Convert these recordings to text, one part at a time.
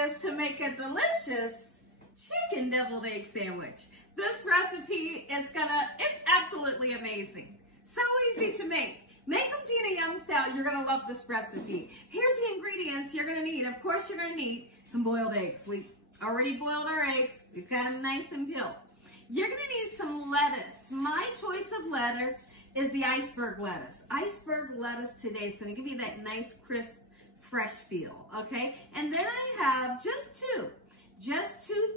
is to make a delicious chicken deviled egg sandwich. This recipe is it's absolutely amazing. So easy to make. Make them Gina Young style. You're gonna love this recipe. Here's the ingredients you're gonna need. Of course, you're gonna need some boiled eggs. We already boiled our eggs. We've got them nice and peeled. You're gonna need some lettuce. My choice of lettuce is the iceberg lettuce. Iceberg lettuce today is gonna give you that nice, crisp, fresh feel, okay? And then I have just two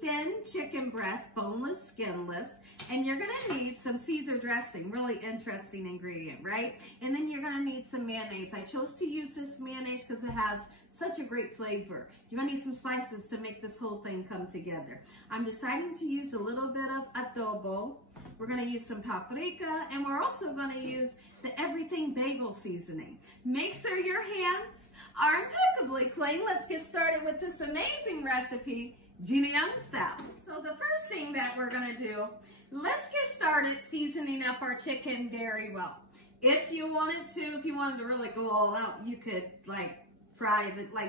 thin chicken breasts, boneless, skinless, and you're gonna need some Cesar dressing, really interesting ingredient, right? And then you're gonna need some mayonnaise. I chose to use this mayonnaise because it has such a great flavor. You're gonna need some spices to make this whole thing come together. I'm deciding to use a little bit of adobo. We're gonna use some paprika, and we're also gonna use the everything bagel seasoning. Make sure your hands are impeccably clean. Let's get started with this amazing recipe, Gina Young style. So the first thing that we're gonna do, let's get started seasoning up our chicken very well. If you wanted to really go all out, you could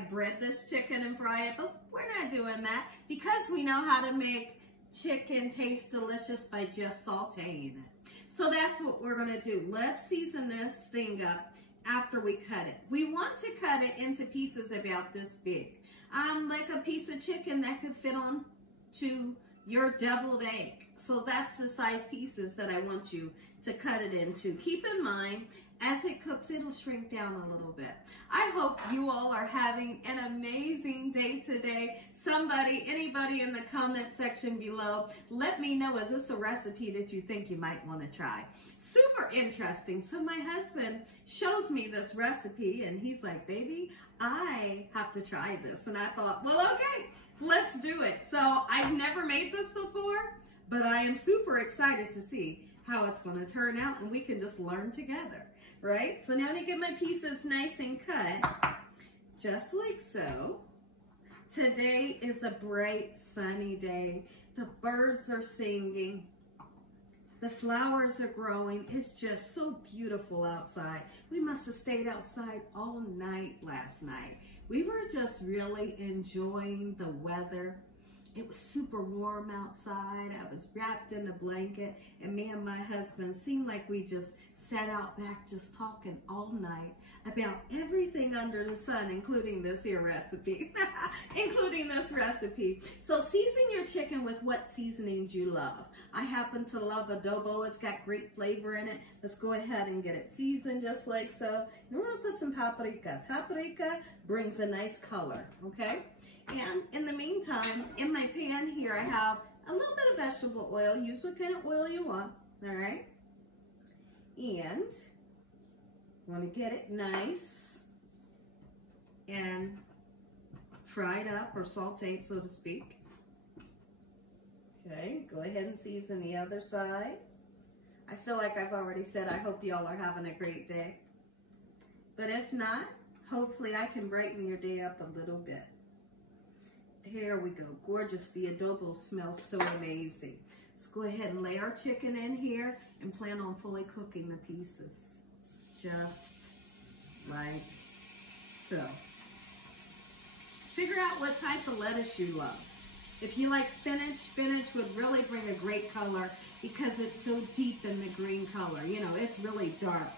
bread this chicken and fry it, but we're not doing that because we know how to make chicken taste delicious by just sauteing it. So that's what we're gonna do. Let's season this thing up after we cut it. We want to cut it into pieces about this big. Like a piece of chicken that could fit on to your deviled egg. So that's the size pieces that I want you to cut it into. Keep in mind, as it cooks, it'll shrink down a little bit. I hope you all are having an amazing day today. Anybody in the comment section below, let me know, is this a recipe that you think you might want to try? Super interesting. So my husband shows me this recipe and he's like, baby, I have to try this. And I thought, well, okay, let's do it. So I've never made this before, but I am super excited to see how it's going to turn out, and we can just learn together, right? So now I'm going to get my pieces nice and cut, just like so. Today is a bright, sunny day. The birds are singing. The flowers are growing. It's just so beautiful outside. We must have stayed outside all night last night. We were just really enjoying the weather. It was super warm outside. I was wrapped in a blanket, and me and my husband seemed like we just sat out back just talking all night about everything under the sun, including this here recipe. Including this recipe. So season your chicken with what seasonings you love. I happen to love adobo. It's got great flavor in it. Let's go ahead and get it seasoned just like so. And we're going to put some paprika. Paprika brings a nice color, okay? And in the meantime, in my pan here, I have a little bit of vegetable oil. Use what kind of oil you want, all right? And want to get it nice and fried up or sauteed, so to speak. Okay, go ahead and season the other side. I feel like I've already said I hope y'all are having a great day. But if not, hopefully I can brighten your day up a little bit. There we go, gorgeous. The adobo smells so amazing. Let's go ahead and lay our chicken in here and plan on fully cooking the pieces. Just like so. Figure out what type of lettuce you love. If you like spinach, spinach would really bring a great color because it's so deep in the green color. You know, it's really dark.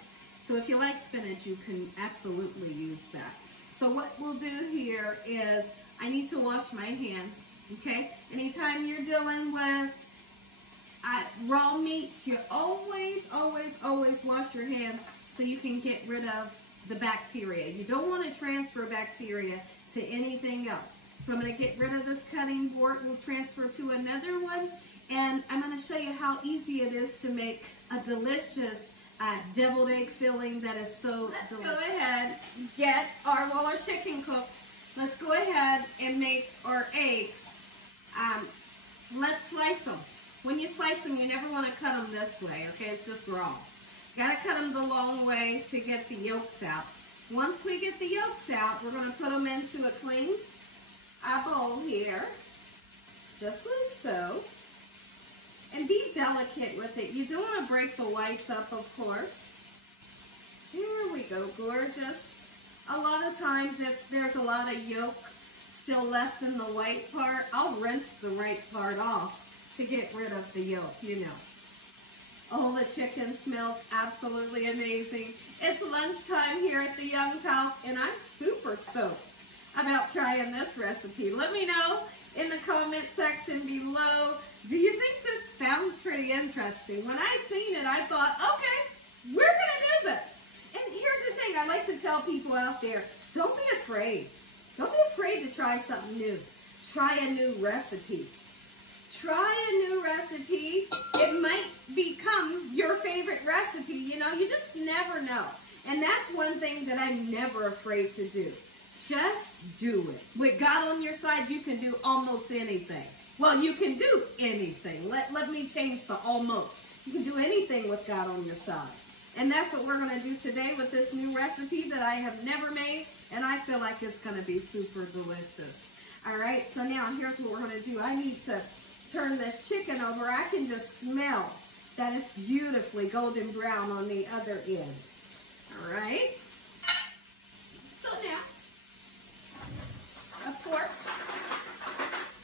So if you like spinach, you can absolutely use that. So what we'll do here is I need to wash my hands, okay? Anytime you're dealing with raw meats, you always wash your hands so you can get rid of the bacteria. You don't want to transfer bacteria to anything else. So I'm going to get rid of this cutting board. We'll transfer to another one, and I'm going to show you how easy it is to make a delicious deviled egg filling that is so delicious. Let's go ahead, while our chicken cooks, let's go ahead and make our eggs. Let's slice them. When you slice them, you never want to cut them this way, okay? It's just wrong. Got to cut them the long way to get the yolks out. Once we get the yolks out, we're going to put them into a clean bowl here, just like so. And be delicate with it. You don't want to break the whites up, of course. Here we go, gorgeous. A lot of times if there's a lot of yolk still left in the white part, I'll rinse the white part off to get rid of the yolk, you know. Oh, the chicken smells absolutely amazing. It's lunchtime here at the Young's house, and I'm super stoked about trying this recipe. Let me know in the comment section below. Do you think this sounds pretty interesting? When I seen it, I thought, okay, we're gonna do this. And here's the thing, I like to tell people out there, don't be afraid. Don't be afraid to try something new. Try a new recipe. Try a new recipe. It might become your favorite recipe. You know, you just never know. And that's one thing that I'm never afraid to do. Just do it. With God on your side, you can do almost anything. Well, you can do anything. Let me change the almost. You can do anything with God on your side. And that's what we're going to do today with this new recipe that I have never made. And I feel like it's going to be super delicious. All right, so now here's what we're going to do. I need to turn this chicken over. I can just smell that it's beautifully golden brown on the other end. All right. So now, a fork.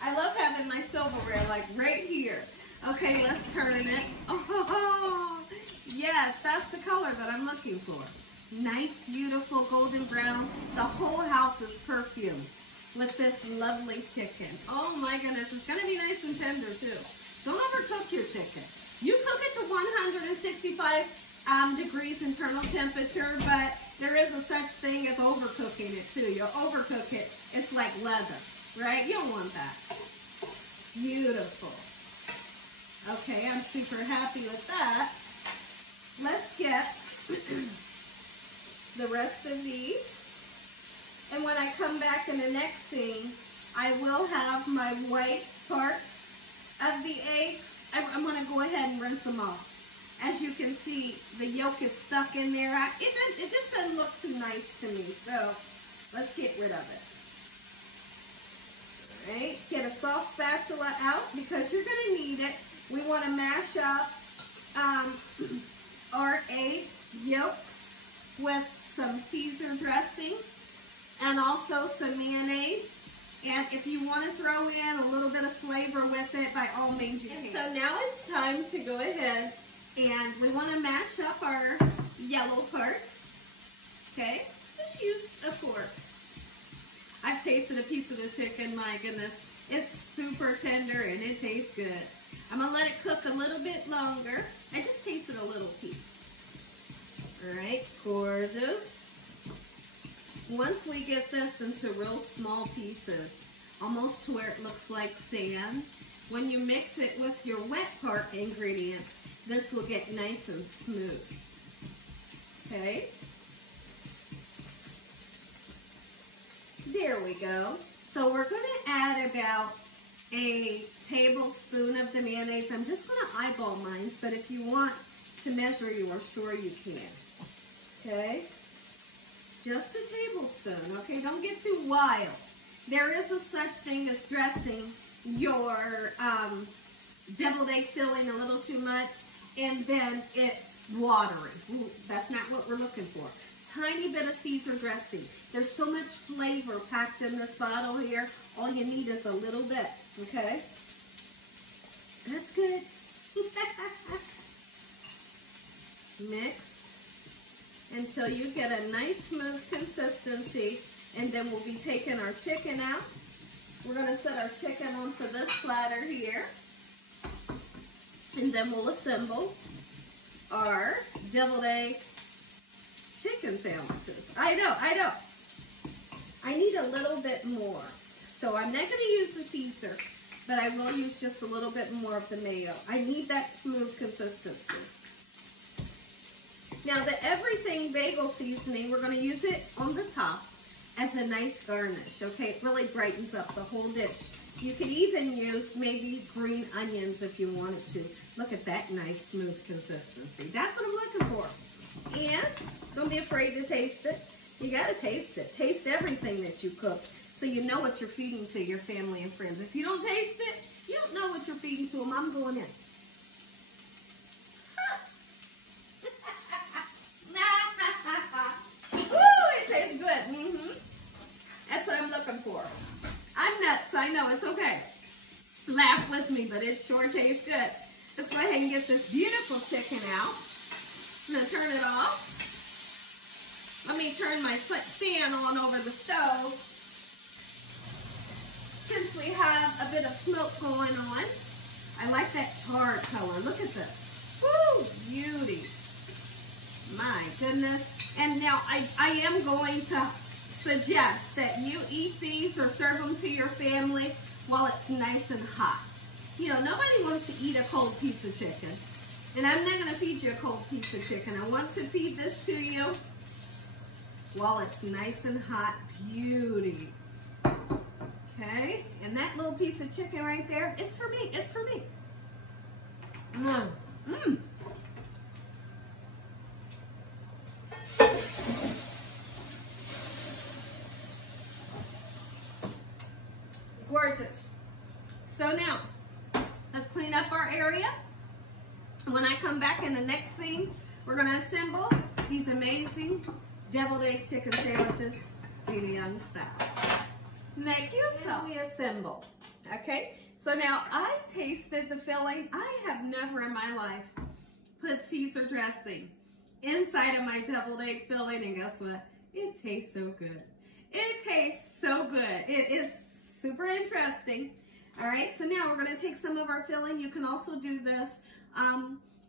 I love having my silverware like right here. Okay, let's turn it. Oh, yes, that's the color that I'm looking for. Nice, beautiful golden brown. The whole house is perfumed with this lovely chicken. Oh my goodness, it's gonna be nice and tender too. Don't overcook your chicken. You cook it to 165 degrees internal temperature, but there is a such thing as overcooking it too. You overcook it, it's like leather, right? You don't want that. Beautiful. Okay, I'm super happy with that. Let's get the rest of these. And when I come back in the next scene, I will have my white parts of the eggs. I'm going to go ahead and rinse them off. As you can see, the yolk is stuck in there. It just doesn't look too nice to me, so let's get rid of it. All right, get a soft spatula out because you're going to need it. We want to mash up our egg yolks with some Cesar dressing and also some mayonnaise. And if you want to throw in a little bit of flavor with it, by all means you can. So now it's time to go ahead and we want to mash up our yellow parts. Okay, just use a fork. I've tasted a piece of the chicken, my goodness. It's super tender and it tastes good. I'm going to let it cook a little bit longer. I just tasted a little piece. All right, gorgeous. Once we get this into real small pieces, almost to where it looks like sand, when you mix it with your wet part ingredients, this will get nice and smooth. Okay. There we go. So we're going to add about a tablespoon of the mayonnaise. I'm just going to eyeball mine, but if you want to measure yours, sure you can. Okay? Just a tablespoon, okay? Don't get too wild. There is a such thing as dressing your deviled egg filling a little too much, and then it's watery. Ooh, that's not what we're looking for. Tiny bit of Cesar dressing. There's so much flavor packed in this bottle here. All you need is a little bit, okay? That's good. Mix until you get a nice smooth consistency, and then we'll be taking our chicken out. We're going to set our chicken onto this platter here, and then we'll assemble our deviled egg chicken sandwiches. I know. I need a little bit more. So I'm not going to use the Cesar, but I will use just a little bit more of the mayo. I need that smooth consistency. Now the everything bagel seasoning, we're going to use it on the top as a nice garnish. Okay, it really brightens up the whole dish. You could even use maybe green onions if you wanted to. Look at that nice smooth consistency. That's what I'm looking for. And don't be afraid to taste it. You got to taste it. Taste everything that you cook so you know what you're feeding to your family and friends. If you don't taste it, you don't know what you're feeding to them. I'm going in. Ooh, it tastes good. That's what I'm looking for. nuts. I know, it's okay. Laugh with me, but it sure tastes good. Let's go ahead and get this beautiful chicken out. I'm going to turn it off. Let me turn my fan on over the stove. Since we have a bit of smoke going on, I like that charred color. Look at this. Woo, beauty. My goodness. And now I am going to suggest that you eat these or serve them to your family while it's nice and hot. You know, nobody wants to eat a cold piece of chicken. And I'm not going to feed you a cold piece of chicken. I want to feed this to you while it's nice and hot. Beauty. Okay? And that little piece of chicken right there, it's for me. It's for me. Mmm. Mmm. Gorgeous. So now, let's clean up our area. When I come back in the next scene, we're going to assemble these amazing deviled egg chicken sandwiches, Gina Young style. Thank you. So we assemble. Okay, so now I tasted the filling. I have never in my life put Cesar dressing inside of my deviled egg filling, and guess what? It tastes so good. It tastes so good. It's super interesting. All right, so now we're going to take some of our filling. You can also do this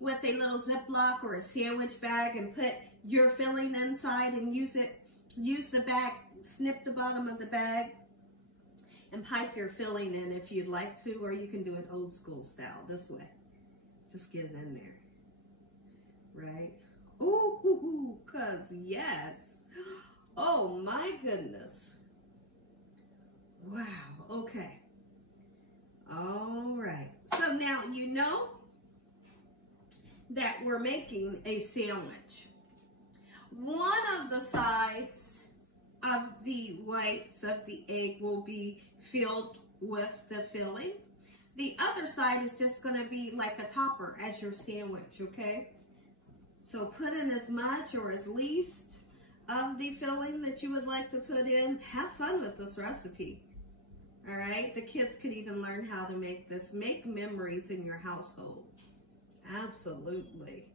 with a little Ziploc or a sandwich bag and put your filling inside and use the bag, snip the bottom of the bag and pipe your filling in if you'd like to, or you can do it old school style this way. Just get it in there, right? Ooh, 'cause yes. Oh my goodness. Wow, okay. All right, so now you know that we're making a sandwich. One of the sides of the whites of the egg will be filled with the filling. The other side is just going to be like a topper as your sandwich, okay? So put in as much or as least of the filling that you would like to put in. Have fun with this recipe. All right, the kids could even learn how to make this. Make memories in your household. Absolutely.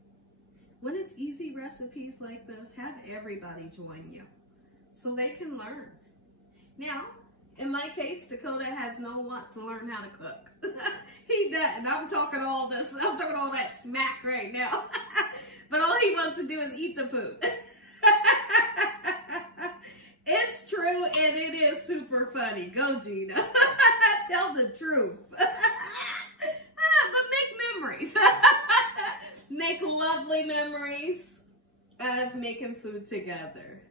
When it's easy recipes like this, have everybody join you so they can learn. Now, in my case, Dakota has no want to learn how to cook. He doesn't. I'm talking all that smack right now. But all he wants to do is eat the food. It's true, and it is super funny. Go, Gina. Tell the truth. But make memories. Make lovely memories of making food together.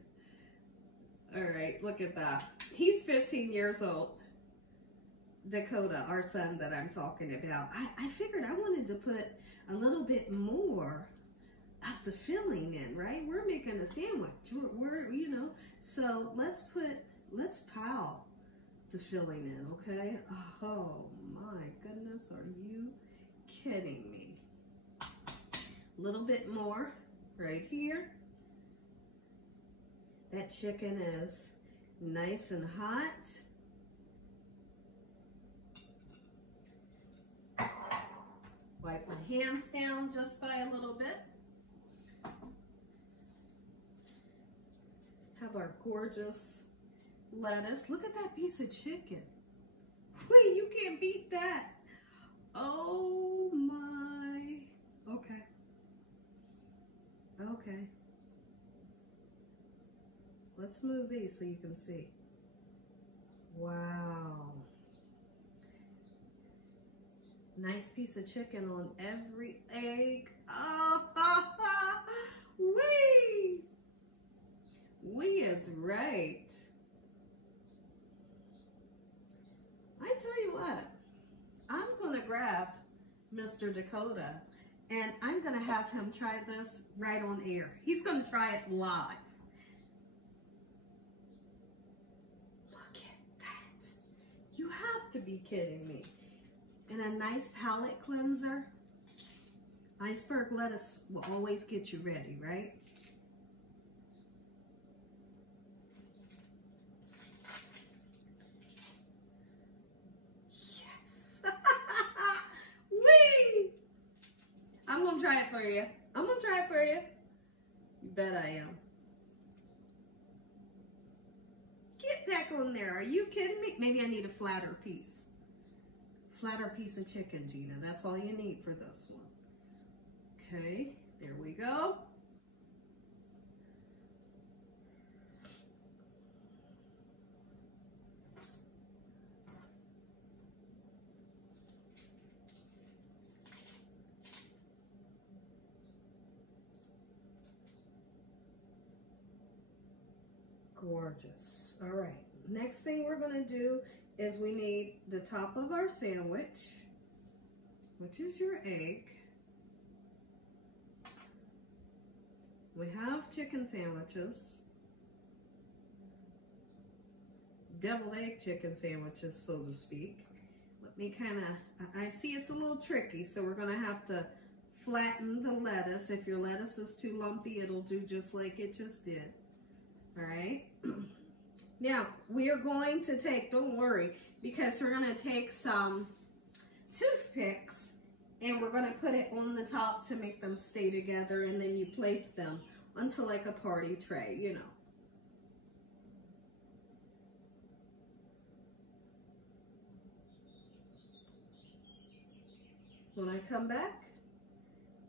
All right, look at that. He's 15 years old. Dakota, our son that I'm talking about. I figured I wanted to put a little bit more of the filling in, right? We're making a sandwich. We're you know, so let's pile the filling in, okay? Oh my goodness, are you kidding me? A little bit more right here. That chicken is nice and hot. Wipe my hands down just by a little bit. Have our gorgeous lettuce. Look at that piece of chicken. Wait, you can't beat that. Oh my. Okay. Okay. Let's move these so you can see. Wow. Nice piece of chicken on every egg. Oh, ha, ha. Wee. Wee is right. I tell you what, I'm going to grab Mr. Dakota and I'm going to have him try this right on air. He's going to try it live. Look at that. You have to be kidding me. And a nice palate cleanser. Iceberg lettuce will always get you ready, right? for you. I'm gonna try it for you. You bet I am. Get back on there. Are you kidding me? Maybe I need a flatter piece. Flatter piece of chicken, Gina. That's all you need for this one. Okay, there we go. Gorgeous. All right, next thing we're going to do is we need the top of our sandwich, which is your egg. We have chicken sandwiches, deviled egg chicken sandwiches, so to speak. Let me kind of, I see it's a little tricky, so we're going to have to flatten the lettuce. If your lettuce is too lumpy, it'll do just like it just did. All right. Now, we are going to take, don't worry, because we're going to take some toothpicks and we're going to put it on the top to make them stay together, and then you place them onto like a party tray, you know. When I come back,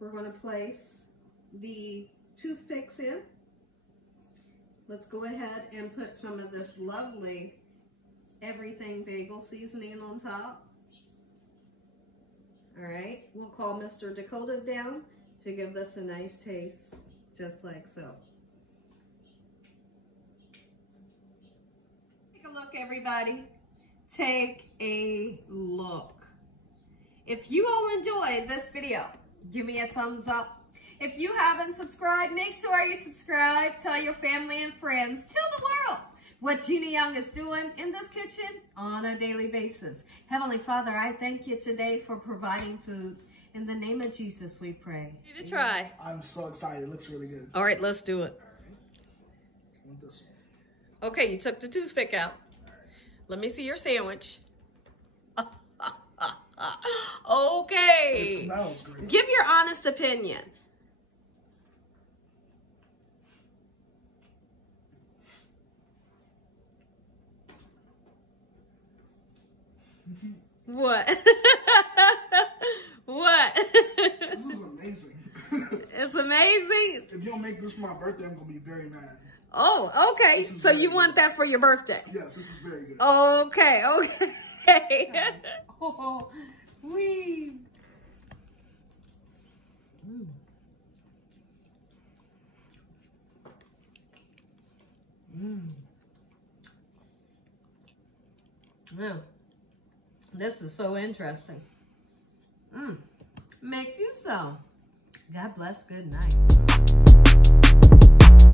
we're going to place the toothpicks in. Let's go ahead and put some of this lovely everything bagel seasoning on top. All right, we'll call Mr. Dakota down to give this a nice taste, just like so. Take a look, everybody. Take a look. If you all enjoyed this video, give me a thumbs up. If you haven't subscribed, make sure you subscribe. Tell your family and friends. Tell the world what Gina Young is doing in this kitchen on a daily basis. Heavenly Father, I thank you today for providing food. In the name of Jesus, we pray. You to try. I'm so excited. It looks really good. All right, let's do it. All right. I want this one. Okay, you took the toothpick out. All right. Let me see your sandwich. Okay. It smells great. Give your honest opinion. What? What? This is amazing. It's amazing. If you don't make this for my birthday, I'm going to be very mad. Oh, okay. So you want that for your birthday? Yes, this is very good. Okay, okay. Oh, wee. Yeah. This is so interesting. Make you some. God bless. Good night.